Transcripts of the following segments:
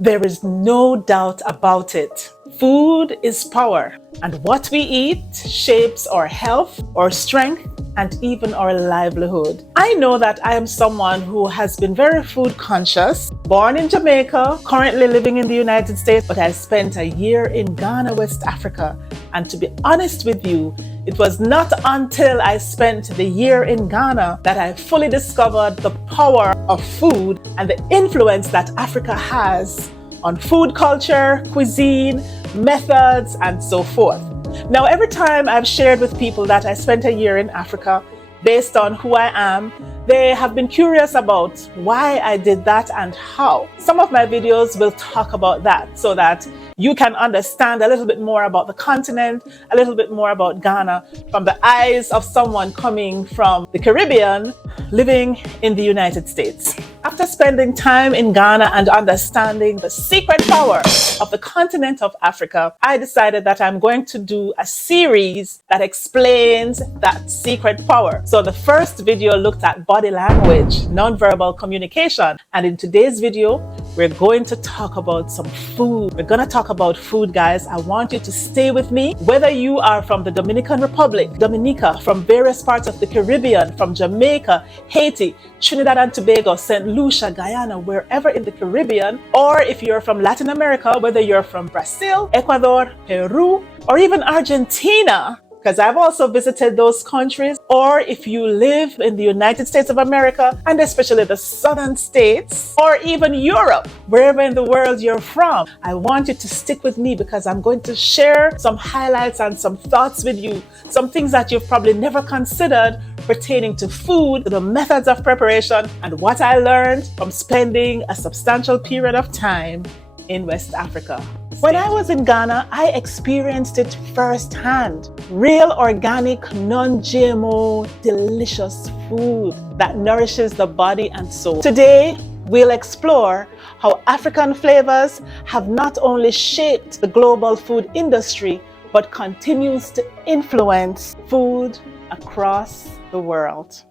There is no doubt about it. Food is power, and what we eat shapes our health, our strength, and even our livelihood. I know that I am someone who has been very food conscious, born in Jamaica, currently living in the United States, but I spent a year in Ghana, West Africa. And to be honest with you, it was not until I spent the year in Ghana that I fully discovered the power of food and the influence that Africa has on food culture, cuisine, methods, and so forth. Now, every time I've shared with people that I spent a year in Africa, based on who I am, they have been curious about why I did that and how. Some of my videos will talk about that so that you can understand a little bit more about the continent, a little bit more about Ghana from the eyes of someone coming from the Caribbean, living in the United States. After spending time in Ghana and understanding the secret power of the continent of Africa, I decided that I'm going to do a series that explains that secret power. So the first video looked at body language, nonverbal communication. And in today's video, we're going to talk about some food. We're going to talk about food, guys. I want you to stay with me. Whether you are from the Dominican Republic, Dominica, from various parts of the Caribbean, from Jamaica, Haiti, Trinidad and Tobago, St. Lucia, Guyana, wherever in the Caribbean, or if you're from Latin America, whether you're from Brazil, Ecuador, Peru, or even Argentina, because I've also visited those countries, or if you live in the United States of America, and especially the southern states, or even Europe, wherever in the world you're from, I want you to stick with me because I'm going to share some highlights and some thoughts with you, some things that you've probably never considered pertaining to food, the methods of preparation, and what I learned from spending a substantial period of time in West Africa. When I was in Ghana, I experienced it firsthand. Real, organic, non-GMO, delicious food that nourishes the body and soul. Today, we'll explore how African flavors have not only shaped the global food industry, but continues to influence food across the world.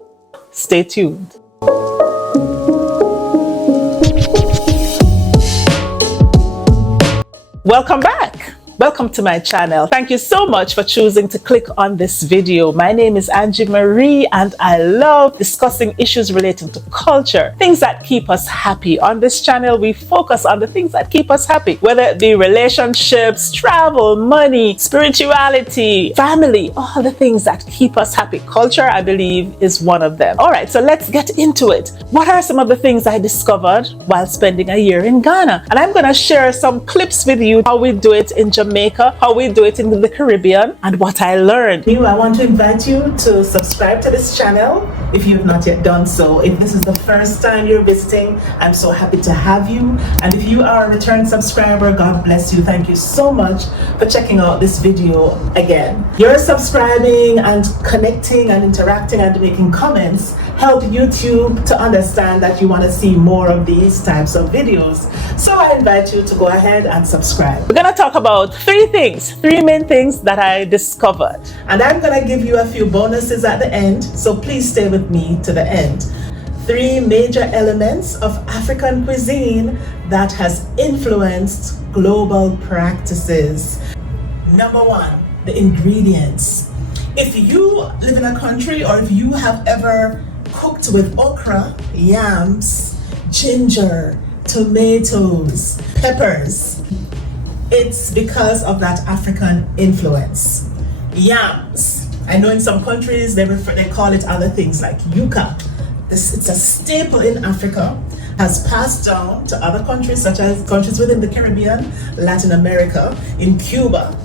Stay tuned. Welcome back. Welcome to my channel. Thank you so much for choosing to click on this video. My name is Angie Marie and I love discussing issues relating to culture, things that keep us happy. On this channel, we focus on the things that keep us happy, whether it be relationships, travel, money, spirituality, family, all the things that keep us happy. Culture, I believe, is one of them. All right, so let's get into it. What are some of the things I discovered while spending a year in Ghana? And I'm going to share some clips with you, how we do it in Jamaica, how we do it in the Caribbean, and what I learned. I want to invite you to subscribe to this channel if you've not yet done so. If this is the first time you're visiting, I'm so happy to have you. And if you are a return subscriber, God bless you. Thank you so much for checking out this video again. Your subscribing and connecting and interacting and making comments help YouTube to understand that you want to see more of these types of videos. So I invite you to go ahead and subscribe. We're going to talk about three main things that I discovered. And I'm going to give you a few bonuses at the end, so please stay with me to the end. Three major elements of African cuisine that has influenced global practices. Number one, the ingredients. If you live in a country or if you have ever cooked with okra, yams, ginger, tomatoes, peppers, it's because of that African influence. Yams. I know in some countries they call it other things like yuca. It's a staple in Africa, has passed down to other countries such as countries within the Caribbean, Latin America, in Cuba.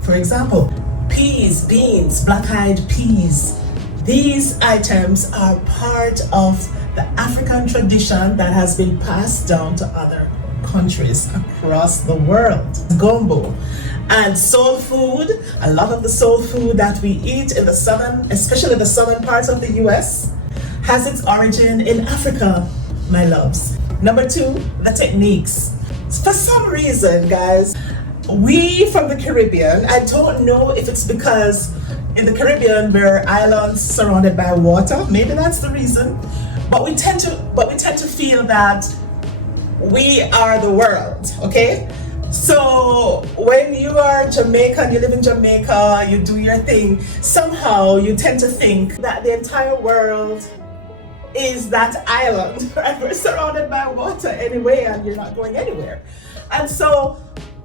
For example, peas, beans, black-eyed peas. These items are part of the African tradition that has been passed down to other countries across the world. Gumbo and soul food. A lot of the soul food that we eat in the southern, especially the southern parts of the US, has its origin in Africa, my loves. Number two, the techniques. For some reason, guys, we from the Caribbean, I don't know if it's because in the Caribbean we're islands surrounded by water, maybe that's the reason, but we tend to feel that we are the world, okay? So when you are Jamaican, you live in Jamaica, you do your thing, somehow you tend to think that the entire world is that island, right? We're surrounded by water anyway, and you're not going anywhere. And so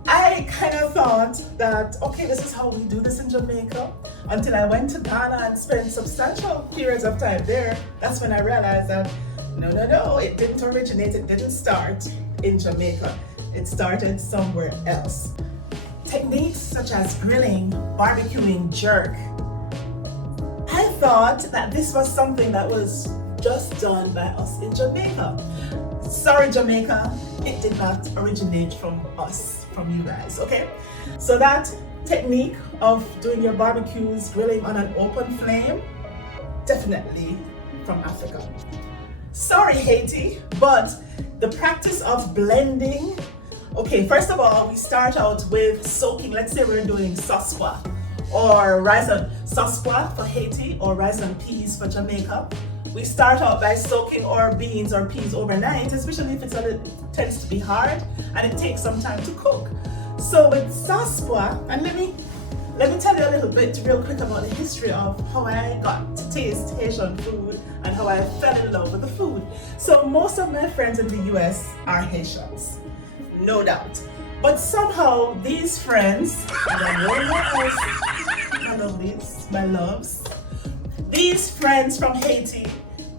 I kind of thought that, okay, this is how we do this in Jamaica, until I went to Ghana and spent substantial periods of time there. That's when I realized that no, it didn't originate, it didn't start in Jamaica. It started somewhere else. Techniques such as grilling, barbecuing, jerk. I thought that this was something that was just done by us in Jamaica. Sorry, Jamaica, it did not originate from us, from you guys, okay? So that technique of doing your barbecues, grilling on an open flame, definitely from Africa. Sorry, Haiti, but the practice of blending. Okay, first of all, we start out with soaking. Let's say we're doing sasqua or rice and sasqua for Haiti or rice and peas for Jamaica. We start out by soaking our beans or peas overnight, especially if it tends to be hard and it takes some time to cook. So with sasqua, and let me tell you a little bit real quick about the history of how I got to taste Haitian food and how I fell in love with the food. So most of my friends in the US are Haitians, no doubt. But somehow these friends, and I'm rolling my eyes, my lovelies, my loves, these friends from Haiti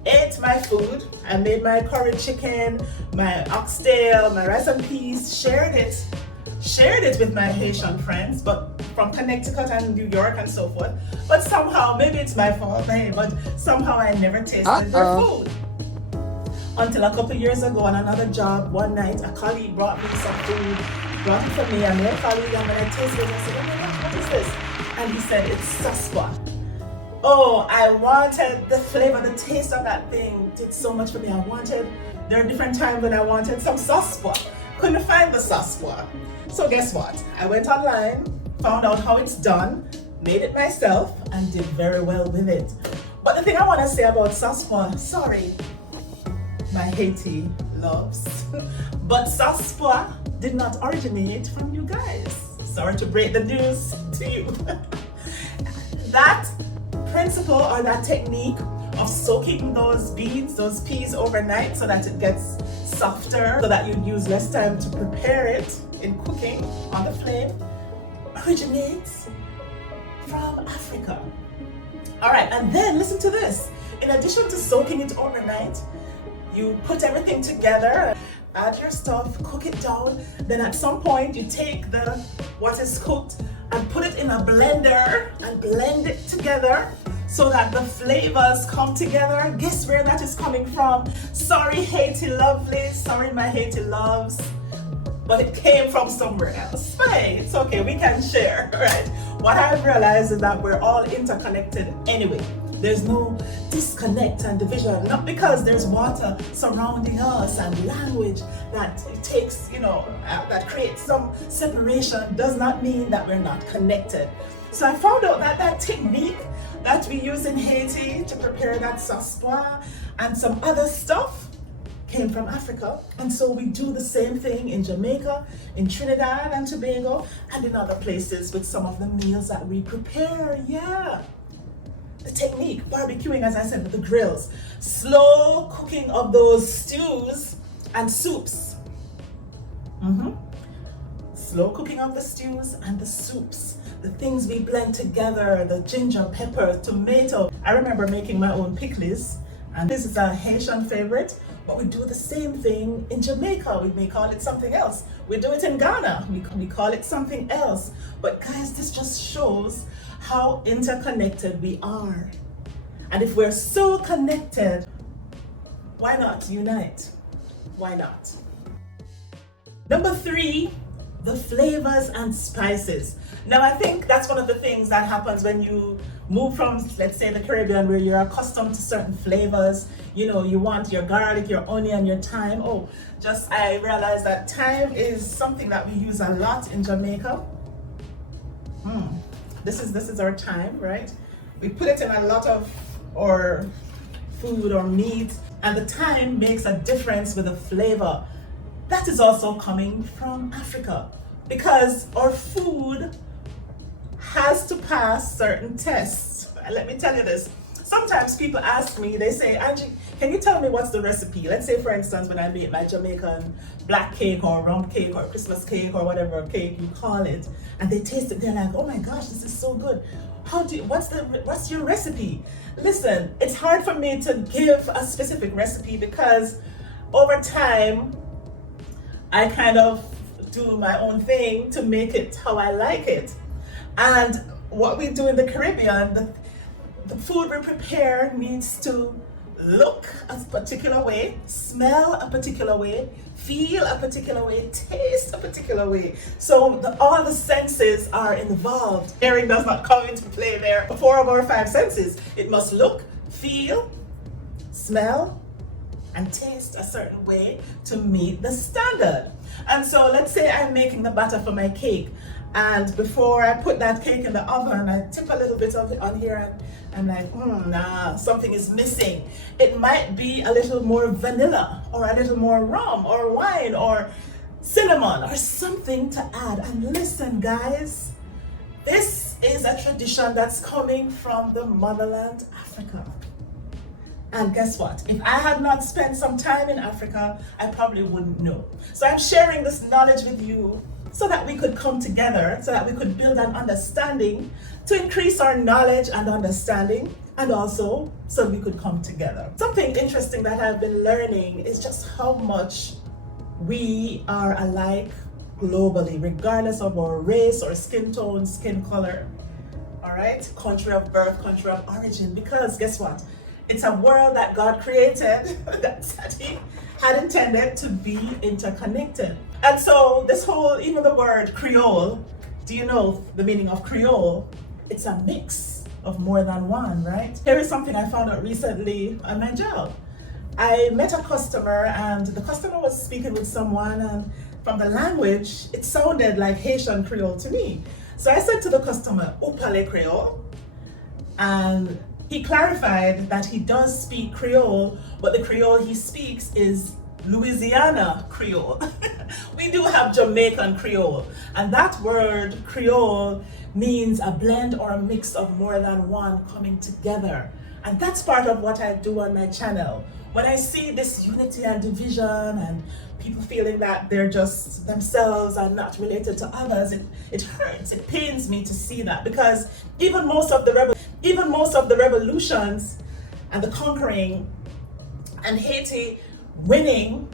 ate my food. I made my curry chicken, my oxtail, my rice and peas, shared it with my Haitian friends, but from Connecticut and New York and so forth. But somehow, maybe it's my fault, but somehow I never tasted their food. Until a couple years ago on another job, one night, a colleague brought me some food, brought it for me, and my colleague, and when I tasted it, I said, oh my gosh, what is this? And he said, it's sasqua. Oh, I wanted the flavor, the taste of that thing did so much for me. There are different times when I wanted some sasqua. Couldn't find the sasqua. So guess what? I went online, found out how it's done, made it myself, and did very well with it. But the thing I want to say about sasqua, sorry, my Haiti loves, but sasqua did not originate from you guys. Sorry to break the news to you. That principle or that technique of soaking those beans, those peas overnight so that it gets softer, so that you use less time to prepare it in cooking on the flame, originates from Africa. All right, and then listen to this. In addition to soaking it overnight, you put everything together, add your stuff, cook it down. Then at some point you take what is cooked and put it in a blender and blend it together so that the flavors come together. Guess where that is coming from? Sorry, Haiti lovelies, sorry, my Haiti loves, but it came from somewhere else. But hey, it's okay, we can share, right? What I've realized is that we're all interconnected anyway. There's no disconnect and division, not because there's water surrounding us and language that it takes, that creates some separation, does not mean that we're not connected. So I found out that technique that we use in Haiti to prepare that sasqua and some other stuff came from Africa. And so we do the same thing in Jamaica, in Trinidad and Tobago, and in other places with some of the meals that we prepare, yeah. The technique, barbecuing, as I said, with the grills, slow cooking of those stews and soups. Slow cooking of the stews and the soups, the things we blend together, the ginger, pepper, tomato. I remember making my own pickles, and this is a Haitian favorite, but we do the same thing in Jamaica. We may call it something else. We do it in Ghana. We call it something else. But guys, this just shows how interconnected we are. And if we're so connected, why not unite? Why not? Number 3, the flavors and spices. Now, I think that's one of the things that happens when you move from, let's say, the Caribbean, where you're accustomed to certain flavors. You want your garlic, your onion, your thyme. I realized that thyme is something that we use a lot in Jamaica. This is our thyme, right? We put it in a lot of our food or meat, and the thyme makes a difference with the flavor. that is also coming from Africa, because our food has to pass certain tests. And let me tell you this. Sometimes people ask me, they say, Angie, can you tell me what's the recipe? Let's say, for instance, when I make my Jamaican black cake or rum cake or Christmas cake or whatever cake you call it, and they taste it, they're like, oh my gosh, this is so good. What's your recipe? Listen, it's hard for me to give a specific recipe because over time, I kind of do my own thing to make it how I like it. And what we do in the Caribbean, the food we prepare needs to look a particular way, smell a particular way, feel a particular way, taste a particular way. So all the senses are involved. Hearing does not come into play there. 4 of our 5 senses. It must look, feel, smell, and taste a certain way to meet the standard. And so let's say I'm making the batter for my cake, and before I put that cake in the oven, I tip a little bit of it on here, and I'm like, nah, something is missing. It might be a little more vanilla, or a little more rum, or wine, or cinnamon, or something to add. And listen, guys, this is a tradition that's coming from the motherland, Africa. And guess what? If I had not spent some time in Africa, I probably wouldn't know. So I'm sharing this knowledge with you so that we could come together, so that we could build an understanding to increase our knowledge and understanding, and also so we could come together. Something interesting that I've been learning is just how much we are alike globally, regardless of our race or skin tone, skin color, all right? Country of birth, country of origin, because guess what? It's a world that God created that He had intended to be interconnected. And so this whole, even the word Creole, do you know the meaning of Creole? It's a mix of more than one, right? Here is something I found out recently on my job. I met a customer, and the customer was speaking with someone, and from the language, it sounded like Haitian Creole to me. So I said to the customer, "Vous parlez Creole?" And he clarified that he does speak Creole, but the Creole he speaks is Louisiana Creole. We do have Jamaican Creole, and that word Creole means a blend or a mix of more than one coming together. And that's part of what I do on my channel. When I see this unity and division and people feeling that they're just themselves and not related to others, it hurts, it pains me to see that, because even most of the revolutions and the conquering and Haiti winning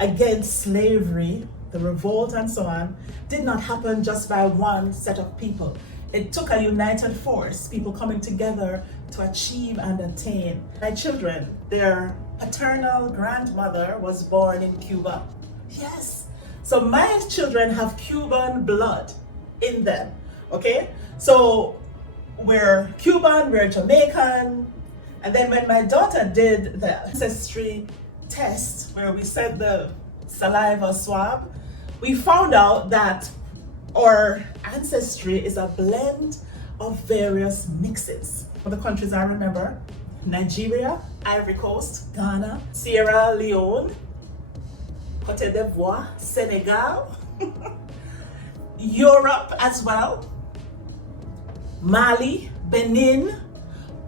against slavery, the revolt and so on, did not happen just by one set of people. It took a united force, people coming together to achieve and attain. My children, their paternal grandmother was born in Cuba. Yes. So my children have Cuban blood in them, okay? So we're Cuban, we're Jamaican. And then when my daughter did the ancestry test, where we sent the saliva swab, we found out that our ancestry is a blend of various mixes. For the countries I remember: Nigeria, Ivory Coast, Ghana, Sierra Leone, Côte d'Ivoire, Senegal, Europe as well, Mali, Benin,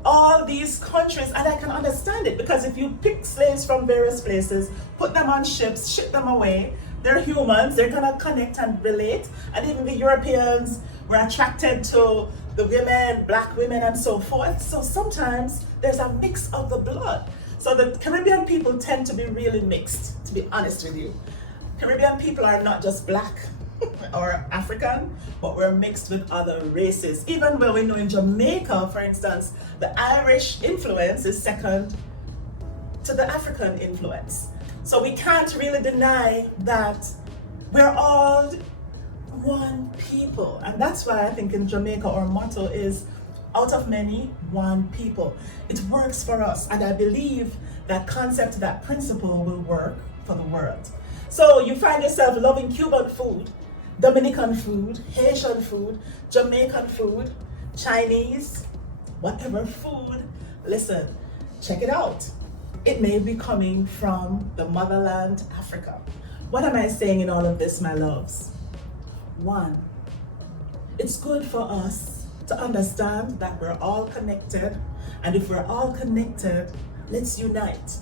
all these countries. And I can understand it, because if you pick slaves from various places, put them on ships, ship them away, they're humans, they're gonna connect and relate. And even the Europeans were attracted to the women, black women and so forth. So sometimes there's a mix of the blood. So the Caribbean people tend to be really mixed, to be honest with you. Caribbean people are not just black or African, but we're mixed with other races. Even when we know in Jamaica, for instance, the Irish influence is second to the African influence. So we can't really deny that we're all one people. And that's why I think in Jamaica our motto is, out of many, one people. It works for us, and I believe that concept, that principle will work for the world. So you find yourself loving Cuban food, Dominican food, Haitian food, Jamaican food, Chinese, whatever food. Listen, check it out. It may be coming from the motherland, Africa. What am I saying in all of this, my loves? One, it's good for us to understand that we're all connected, and if we're all connected, let's unite.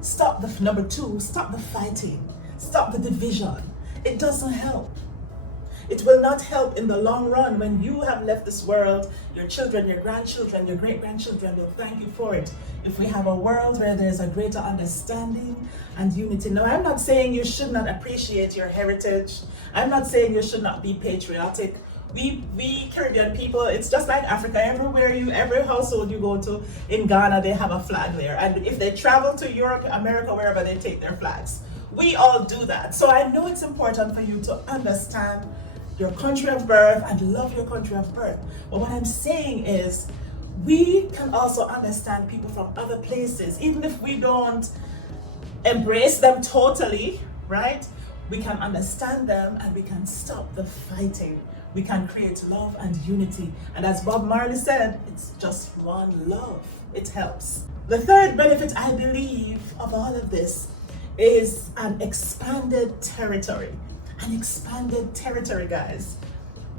Stop the number two, stop the fighting, stop the division. It doesn't help. It will not help in the long run. When you have left this world, your children, your grandchildren, your great-grandchildren will thank you for it. If we have a world where there's a greater understanding and unity. Now, I'm not saying you should not appreciate your heritage. I'm not saying you should not be patriotic. We Caribbean people, it's just like Africa. Every household you go to in Ghana, they have a flag there. And if they travel to Europe, America, wherever, they take their flags. We all do that. So I know it's important for you to understand your country of birth and love your country of birth. But what I'm saying is, we can also understand people from other places, even if we don't embrace them totally, right? We can understand them and we can stop the fighting. We can create love and unity. And as Bob Marley said, it's just one love. It helps. The third benefit, I believe, of all of this is an expanded territory. An expanded territory, guys.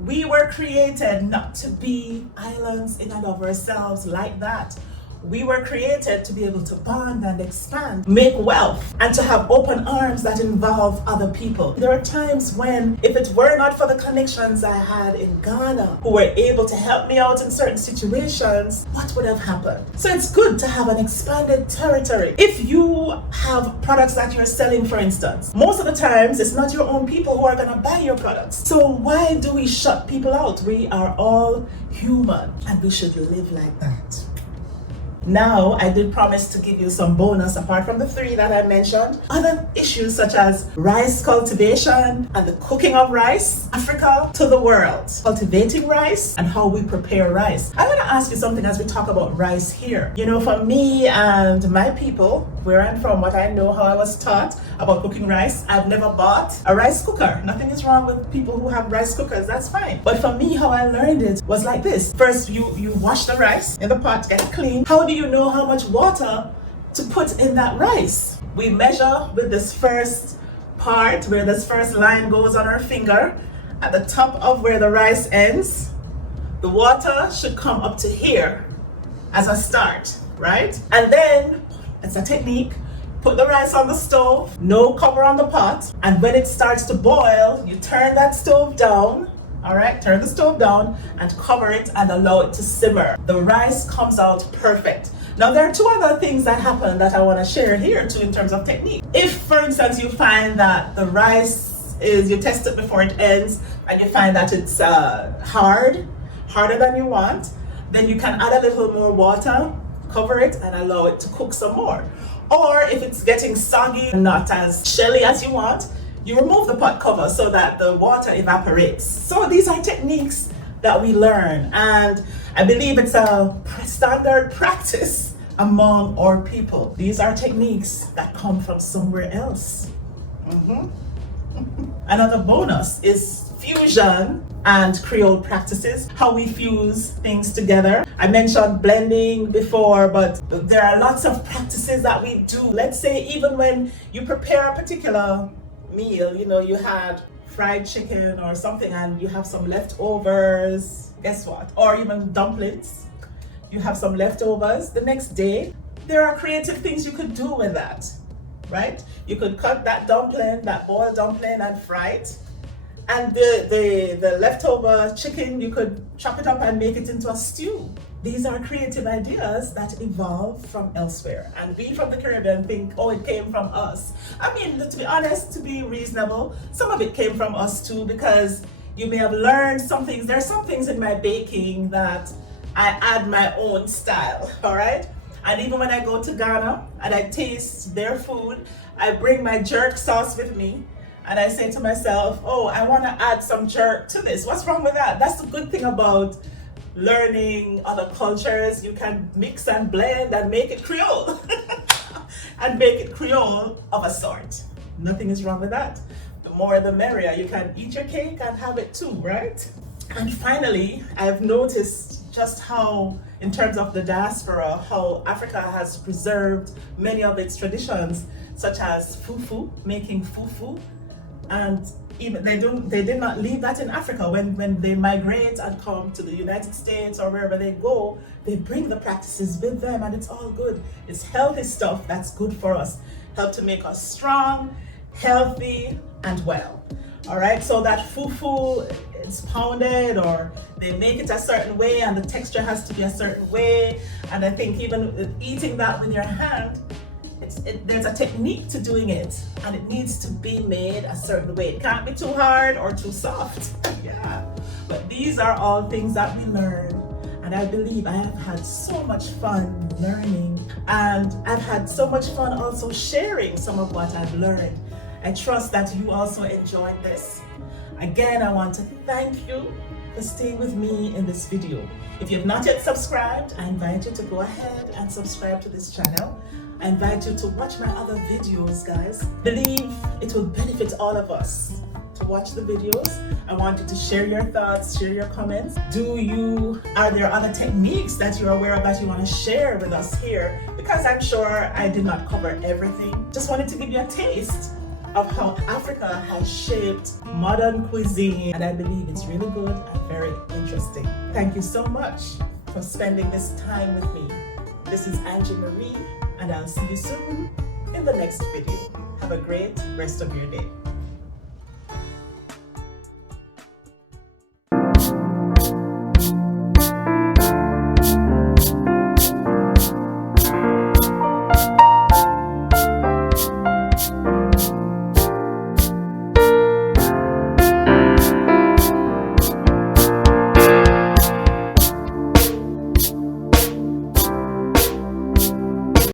We were created not to be islands in and of ourselves like that. We were created to be able to bond and expand, make wealth, and to have open arms that involve other people. There are times when, if it were not for the connections I had in Ghana, who were able to help me out in certain situations, what would have happened? So it's good to have an expanded territory. If you have products that you're selling, for instance, most of the times it's not your own people who are going to buy your products. So why do we shut people out? We are all human and we should live like that. Now, I did promise to give you some bonus apart from the three that I mentioned. Other issues such as rice cultivation and the cooking of rice, Africa to the world, cultivating rice and how we prepare rice. I want to ask you something as we talk about rice here. You know, for me and my people, where I'm from, what I know, how I was taught about cooking rice, I've never bought a rice cooker. Nothing is wrong with people who have rice cookers, that's fine. But for me, how I learned it was like this. First, you wash the rice in the pot, get it clean. How do you know how much water to put in that rice? We measure with this first part where this first line goes on our finger at the top of where the rice ends. The water should come up to here as a start, right? And then, it's a technique, put the rice on the stove, no cover on the pot, and when it starts to boil, you turn that stove down. All right, turn the stove down and cover it and allow it to simmer. The rice comes out perfect. Now, there are two other things that happen that I want to share here too in terms of technique. If, for instance, you find that the rice you test it before it ends and you find that it's harder than you want, then you can add a little more water, cover it and allow it to cook some more. Or if it's getting soggy and not as shelly as you want, you remove the pot cover so that the water evaporates. So these are techniques that we learn, and I believe it's a standard practice among our people. These are techniques that come from somewhere else. Another bonus is fusion and Creole practices, how we fuse things together. I mentioned blending before, but there are lots of practices that we do. Let's say even when you prepare a particular meal, you know, you had fried chicken or something and you have some leftovers, guess what? Or even dumplings, you have some leftovers the next day. There are creative things you could do with that, right? You could cut that dumpling, that boiled dumpling, and fry it. And the leftover chicken, you could chop it up and make it into a stew. These are creative ideas that evolve from elsewhere. And we from the Caribbean think, oh, it came from us. I mean, to be honest, to be reasonable, some of it came from us too, because you may have learned some things. There's some things in my baking that I add my own style, all right? And even when I go to Ghana and I taste their food, I bring my jerk sauce with me. And I say to myself, oh, I want to add some jerk to this. What's wrong with that? That's the good thing about learning other cultures. You can mix and blend and make it Creole. And make it Creole of a sort. Nothing is wrong with that. The more the merrier. You can eat your cake and have it too, right? And finally, I've noticed just how, in terms of the diaspora, how Africa has preserved many of its traditions. such as fufu, making fufu. And even they did not leave that in Africa. When they migrate and come to the United States or wherever they go, they bring the practices with them, and it's all good. It's healthy stuff that's good for us, help to make us strong, healthy, and well. All right, so that fufu is pounded, or they make it a certain way, and the texture has to be a certain way. And I think even eating that with your hand, there's a technique to doing it, and it needs to be made a certain way. It can't be too hard or too soft. Yeah, but these are all things that we learn, and I believe I have had so much fun learning, and I've had so much fun also sharing some of what I've learned. I trust that you also enjoyed this. Again, I want to thank you for staying with me in this video. If you have not yet subscribed, I invite you to go ahead and subscribe to this channel. I invite you to watch my other videos, guys. I believe it will benefit all of us to watch the videos. I want you to share your thoughts, share your comments. Are there other techniques that you're aware of that you want to share with us here? Because I'm sure I did not cover everything. Just wanted to give you a taste of how Africa has shaped modern cuisine, and I believe it's really good and very interesting. Thank you so much for spending this time with me. This is Angie Marie, and I'll see you soon in the next video. Have a great rest of your day.